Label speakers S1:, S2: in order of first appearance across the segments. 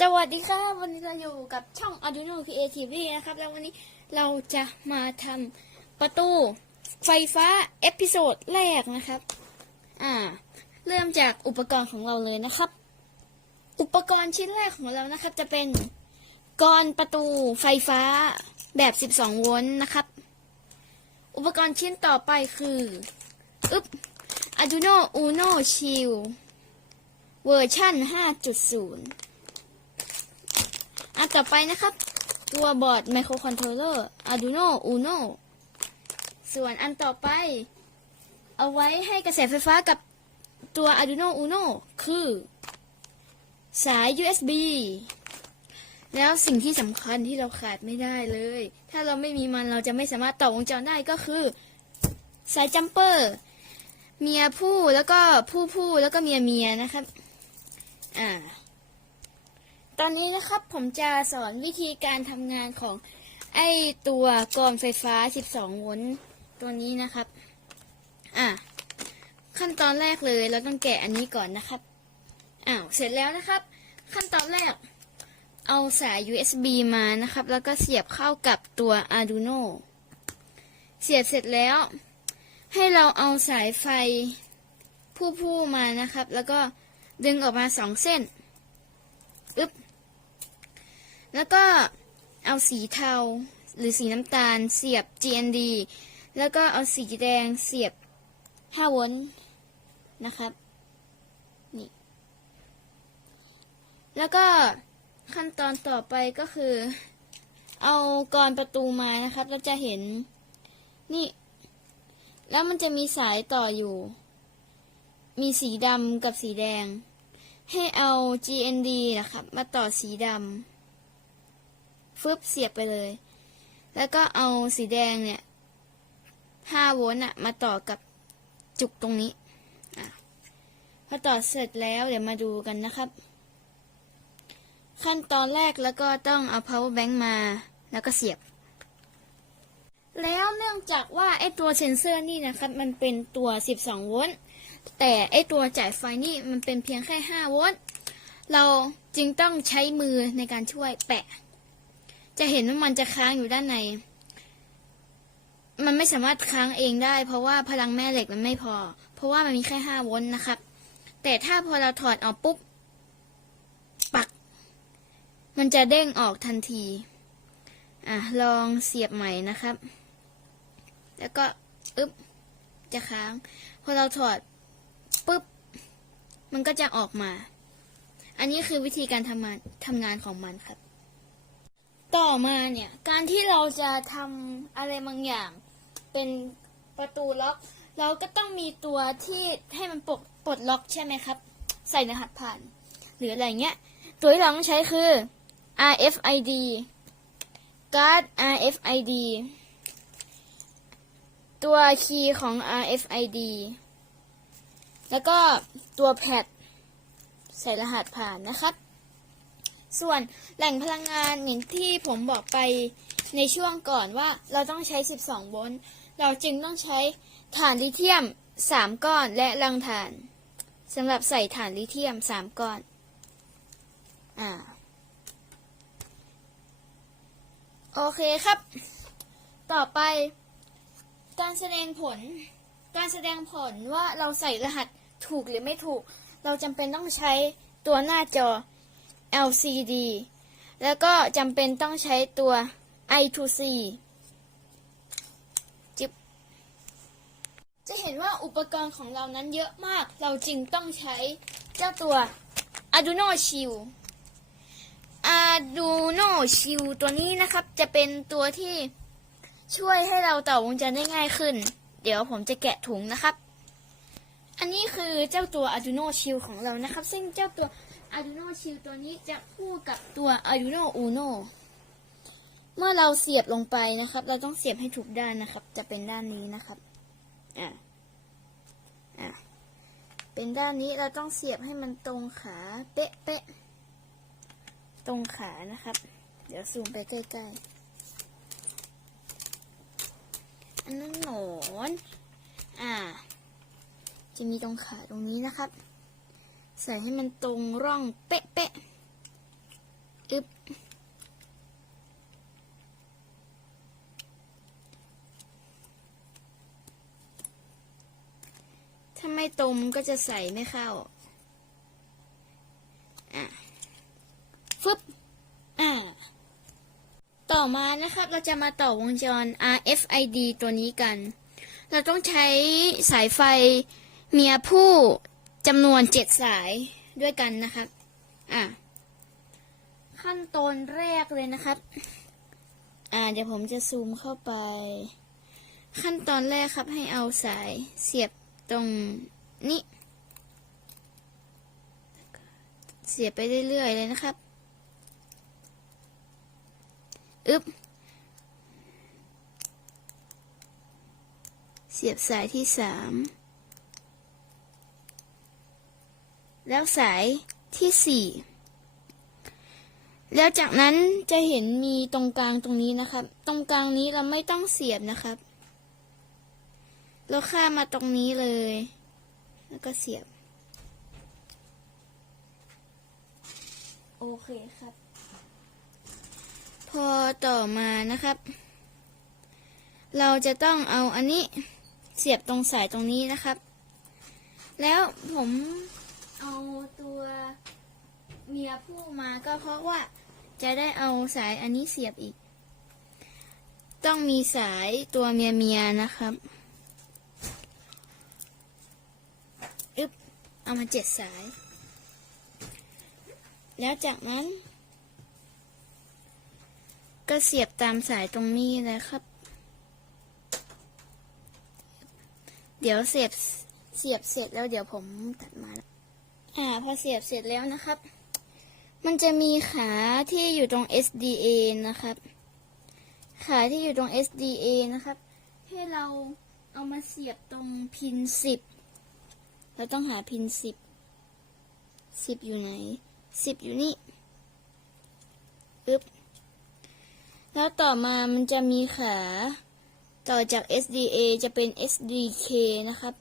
S1: สวัสดีครับ วันนี้เราอยู่กับช่อง Arduino Creative นะครับ แล้ววันนี้เราจะมาทำประตูไฟฟ้าเอพิโซดแรกนะครับ อ่า เริ่มจากอุปกรณ์ของเราเลยนะครับ อุปกรณ์ชิ้นแรกของเรานะครับ จะเป็นกรประตูไฟฟ้าแบบ 12 โวลต์นะครับ อุปกรณ์ชิ้นต่อไปคืออึ๊บ Arduino Uno Shield เวอร์ชัน5.0 อันต่อไปนะครับ ตัวบอร์ดไมโครคอนโทรลเลอร์ Arduino Uno ส่วนอันต่อไป เอาไว้ให้กระแสไฟฟ้ากับตัว Arduino Uno คือ สาย USB แล้วสิ่งที่สำคัญที่เราขาดไม่ได้เลย ถ้าเราไม่มีมันเราจะไม่สามารถต่อวงจรได้ก็คือ สายจัมเปอร์ เมียผู้แล้วก็ผู้ผู้แล้วก็เมียเมียนะครับ อ่า ตอนนี้นะครับผมจะสอนวิธีการทำงานของไอตัวกรอนไฟฟ้า 12 โวลต์ตัวนี้นะครับ อะ ขั้นตอนแรกเลยเราต้องแกะอันนี้ก่อนนะครับ อ้าว เสร็จแล้วนะครับ ขั้นตอนแรก เอาสาย USB มานะครับ แล้วก็เสียบเข้ากับตัว Arduino เสียบเสร็จแล้ว ให้เราเอาสายไฟผู้ๆมานะครับ แล้วก็ดึงออกมาสองเส้น แล้วก็เอาสีเทาหรือสีน้ำตาลเสียบ GND แล้วก็เอาสีแดงเสียบ 5 โวลต์นะครับนี่แล้วก็ขั้นตอนต่อไปก็คือ เอากรประตูมานะครับเราจะเห็นนี่ แล้วมันจะมีสายต่ออยู่ มีสีดำกับสีแดง ให้เอา GND นะครับ มาต่อสีดำ ฟึบเสียบไปเลย แล้วก็เอาสีแดงเนี่ย5โวลต์อะมาต่อกับจุกตรงนี้อพอต่อเสร็จแล้วเดี๋ยวมาดูกันนะครับ ขั้นตอนแรกแล้วก็ต้องเอา power bank มาแล้วก็เสียบ แล้วเนื่องจากว่าไอตัวเซนเซอร์นี่นะครับ มันเป็นตัว 12 โวลต์แต่ไอตัวจ่ายไฟนี่มันเป็นเพียงแค่ 5 โวลต์เราจึงต้องใช้มือในการช่วยแปะ จะเห็นว่ามันจะค้างอยู่ด้านใน มันไม่สามารถค้างเองได้ เพราะว่าพลังแม่เหล็กมันไม่พอ เพราะว่ามันมีแค่5โวลต์นะครับ แต่ถ้าพอเราถอดออกปุ๊บ ปัก มันจะเด้งออกทันที อะ ลองเสียบใหม่นะครับ แล้วก็อึ๊บ จะค้าง พอเราถอดปุ๊บ มันก็จะออกมา อันนี้คือวิธีการทำงานทำงานของมันครับ ต่อมาเนี่ย การที่เราจะทำอะไรบางอย่าง เป็นประตูล็อก เราก็ต้องมีตัวที่ให้มันปลดปลดล็อกใช่ไหมครับ ใส่รหัสผ่าน หรืออะไรเงี้ย ตัวที่เราต้องใช้คือ RFID การ์ด RFID ตัวคีย์ของ RFID แล้วก็ตัวแพดใส่รหัสผ่านนะครับ ส่วนแหล่งพลังงานอย่างที่ผมบอกไปในช่วงก่อนว่าเราต้องใช้ 12 โวลต์ เราจึงต้องใช้ถ่านลิเธียม 3 ก้อนและรังถ่านสำหรับใส่ถ่านลิเธียม 3 ก้อน อ่า โอเคครับ ต่อไป การแสดงผล การแสดงผลว่าเราใส่รหัสถูกหรือไม่ถูก เราจำเป็นต้องใช้ตัวหน้าจอ LCD แล้วก็จำเป็นต้องใช้ตัว I2C จิบจะเห็นว่าอุปกรณ์ของเรานั้นเยอะมาก เราจึงต้องใช้เจ้าตัว Arduino Shield Arduino Shield ตัวนี้นะครับจะเป็นตัวที่ช่วยให้เราต่อวงจรได้ง่ายขึ้น เดี๋ยวผมจะแกะถุงนะครับ อันนี้คือเจ้าตัว Arduino Shield ของเรานะครับ ซึ่งเจ้าตัว Arduino Shield ตัวนี้จะคู่กับตัว Arduino Uno เมื่อเราเสียบลงไปนะครับ เราต้องเสียบให้ถูกด้านนะครับ จะเป็นด้านนี้นะครับอะอะเป็นด้านนี้เราต้องเสียบให้มันตรงขาเป๊ะเป๊ะตรงขานะครับ เดี๋ยวซูมไปใกล้ๆอันนั้นหนอน อ่า จะมีตรงขาตรงนี้นะครับ ใส่ให้มันตรงร่องเป๊ะอึบถ้าไม่ตรงก็จะใส่ไม่เข้า อะ ฟึบ อ่า ต่อมานะครับเราจะมาต่อวงจร RFID ตัวนี้กัน เราต้องใช้สายไฟเมียผู้ จำนวนเจ็ดสายด้วยกันนะครับ อะ ขั้นตอนแรกเลยนะครับ อ่า เดี๋ยวผมจะซูมเข้าไป ขั้นตอนแรกครับให้เอาสายเสียบตรงนี้ เสียบไปเรื่อยๆเลยนะครับ อึ๊บเสียบสายที่สาม แล้วสายที่สี่แล้วจากนั้นจะเห็นมีตรงกลางตรงนี้นะครับ ตรงกลางนี้เราไม่ต้องเสียบนะครับ เราข้ามาตรงนี้เลย แล้วก็เสียบ โอเคครับ พอต่อมานะครับ เราจะต้องเอาอันนี้เสียบตรงสายตรงนี้นะครับ แล้วผม เอาตัวเมียผู้มาก็เพราะว่าจะได้เอาสายอันนี้เสียบอีก ต้องมีสายตัวเมียเมียนะครับอึ๊บเอามาเจ็ดสาย แล้วจากนั้น ก็เสียบตามสายตรงนี้เลยครับ เดี๋ยวเสียบเสียบเสร็จแล้วเดี๋ยวผมตัดมาแล้วอ่า พอเสียบเสร็จแล้วนะครับ มันจะมีขาที่อยู่ตรง SDA นะครับ ขาที่อยู่ตรง SDA นะครับ ให้เราเอามาเสียบตรงพินสิบเราต้องหาพินสิบสิบอยู่ไหนสิบอยู่นี่อึ๊บแล้วต่อมามันจะมีขาต่อจาก SDA จะเป็น SDK นะครับ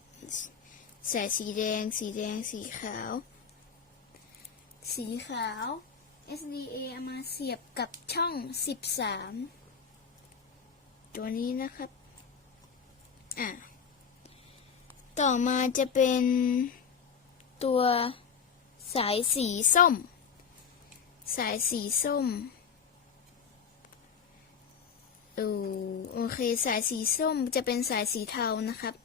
S1: สายสีแดง สีแดง สีขาว สีขาว SDA เอามาเสียบกับช่อง 13 ตัวนี้นะครับ อะ ต่อมาจะเป็นตัวสายสีส้ม สายสีส้มโอโอเค สายสีส้มจะเป็นสายสีเทานะครับ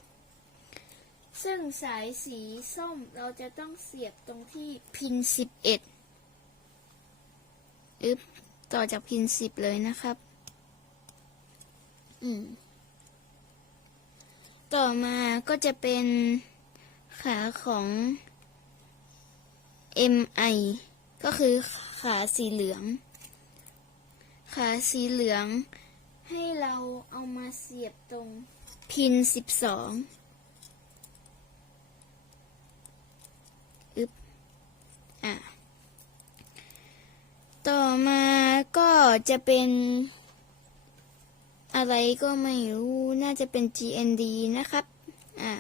S1: ซึ่งสายสีส้มเราจะต้องเสียบตรงที่พิน 11อึบต่อจากพิน 10 เลยนะครับ อืม ต่อมาก็จะเป็นขาของ MI ก็คือขาสีเหลือง ขาสีเหลืองให้เราเอามาเสียบตรงพิน 12 อะต่อมาก็จะเป็นอะไรก็ไม่รู้ น่าจะเป็น GND นะครับ อะ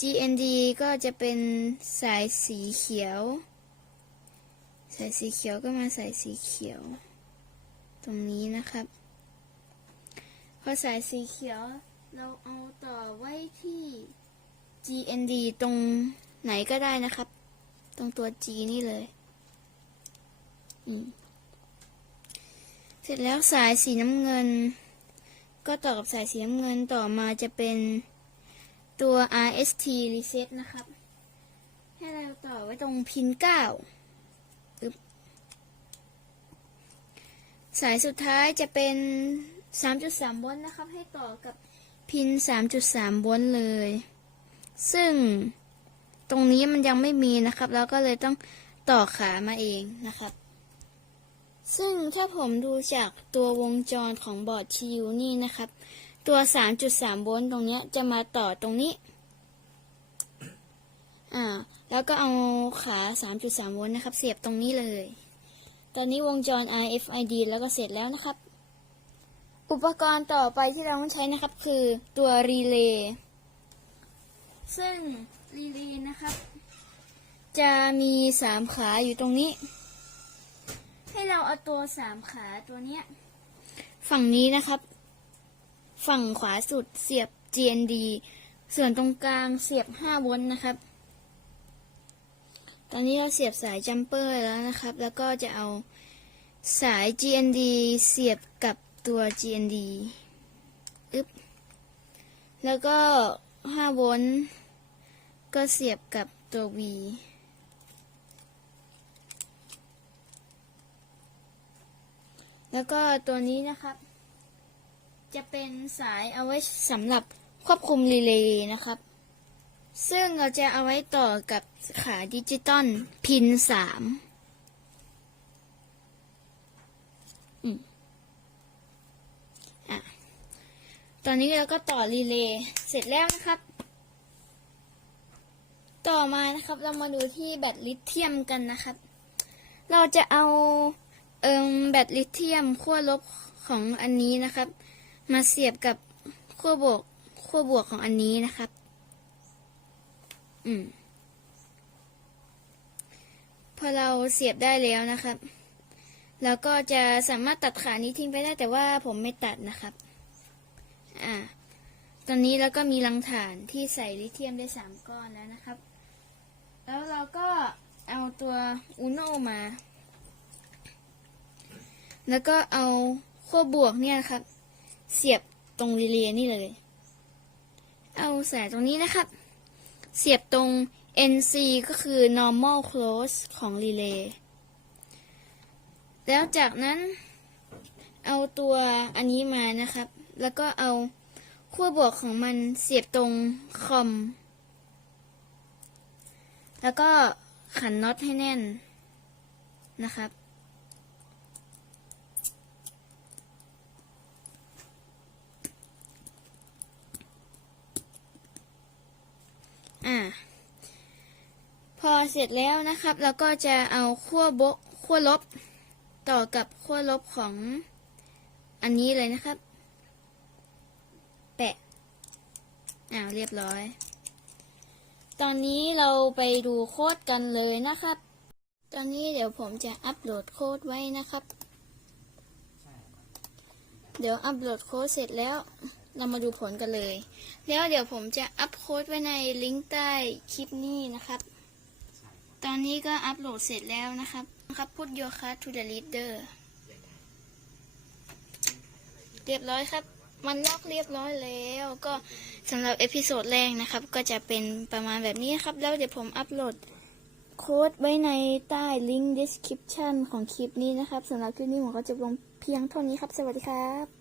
S1: GND ก็จะเป็นสายสีเขียว สายสีเขียวก็มาสายสีเขียว ตรงนี้นะครับ พอสายสีเขียวเราเอาต่อไว้ที่ GND ตรงไหนก็ได้นะครับ ตรงตัว G นี่เลย เสร็จแล้วสายสีน้ำเงิน ก็ต่อกับสายสีน้ำเงินต่อมาจะเป็นตัว RST reset นะครับ ให้เราต่อไว้ตรงพินเก้าสายสุดท้ายจะเป็น 3.3 โวลต์นะครับ ให้ต่อกับพิน 3.3 โวลต์เลย ซึ่ง ตรงนี้มันยังไม่มีนะครับ แล้วก็เลยต้องต่อขามาเองนะครับ ซึ่งถ้าผมดูจากตัววงจรของบอร์ดชิวนี่นะครับ ตัว 3.3 โวลต์ตรงนี้จะมาต่อตรงนี้ อ่า แล้วก็เอาขา 3.3 โวลต์นะครับ เสียบตรงนี้เลย ตอนนี้วงจร RFID แล้วก็เสร็จแล้วนะครับ อุปกรณ์ต่อไปที่เราต้องใช้นะครับ คือตัวรีเลย์ ซึ่งรีลย์นะครับ จะมีสามขาอยู่ตรงนี้ ให้เราเราเอาตัวสามขาตัวเนี้ย ฝั่งนี้นะครับ ฝั่งขวาสุดเสียบ GND ส่วนตรงกลางเสียบ5โวลต์นะครับ ตอนนี้เราเสียบสายจัมเปอร์แล้วนะครับ แล้วก็จะเอาสาย GND เสียบกับตัว GND อึ๊บ แล้วก็5โวลต์ ก็เสียบกับตัว V แล้วก็ตัวนี้นะครับ จะเป็นสายเอาไว้สำหรับควบคุมรีเลย์นะครับ ซึ่งเราจะเอาไว้ต่อกับขาดิจิตอลพินสามอืมอะตอนนี้เราก็ต่อรีเลย์เสร็จแล้วนะครับ ต่อมานะครับ เรามาดูที่แบตลิเธียมกันนะครับ เราจะเอาเอิมแบตลิเธียมขั้วลบของอันนี้นะครับ มาเสียบกับขั้วบวกขั้วบวกของอันนี้นะครับ อืมพอเราเสียบได้แล้วนะครับ แล้วก็จะสามารถตัดขานี้ทิ้งไปได้แต่ว่าผมไม่ตัดนะครับ อ่า ตอนนี้เราก็มีรังฐานที่ใส่ลิเธียมได้สามก้อนแล้วนะครับ แล้วเราก็เอาตัวอูโน มา แล้วก็เอาขั้วบวกเนี่ยครับ เสียบตรงรีเลย์นี่เลย เอาสายตรงนี้นะครับ เสียบตรง NC ก็คือ normal close ของรีเลย์แล้วจากนั้นเอาตัวอันนี้มานะครับ แล้วก็เอาขั้วบวกของมันเสียบตรงคอม แล้วก็ขันน็อตให้แน่น นะครับ อ่า พอเสร็จแล้วนะครับ เราก็จะเอาขั้วบกขั้วลบ ต่อกับขั้วลบของอันนี้เลยนะครับ แปะ อ้าวเรียบร้อย ตอนนี้เราไปดูโค้ดกันเลยนะครับ ตอนนี้เดี๋ยวผมจะอัปโหลดโค้ดไว้นะครับ เดี๋ยวอัปโหลดโค้ดเสร็จแล้ว เรามาดูผลกันเลย แล้วเดี๋ยวผมจะอัพโค้ดไว้ในลิงก์ใต้คลิปนี้นะครับ ตอนนี้ก็อัปโหลดเสร็จแล้วนะครับครับ put your card to the reader เรียบร้อยครับ มันล็อกเรียบร้อยแล้ว ก็สำหรับเอพิโซดแรกนะครับ ก็จะเป็นประมาณแบบนี้ครับ แล้วเดี๋ยวผมอัปโหลด โค้ดไว้ในใต้ลิงก์ description ของคลิปนี้นะครับสำหรับคลิปนี้ผมก็จะลงเพียงเท่านี้ครับ สวัสดีครับ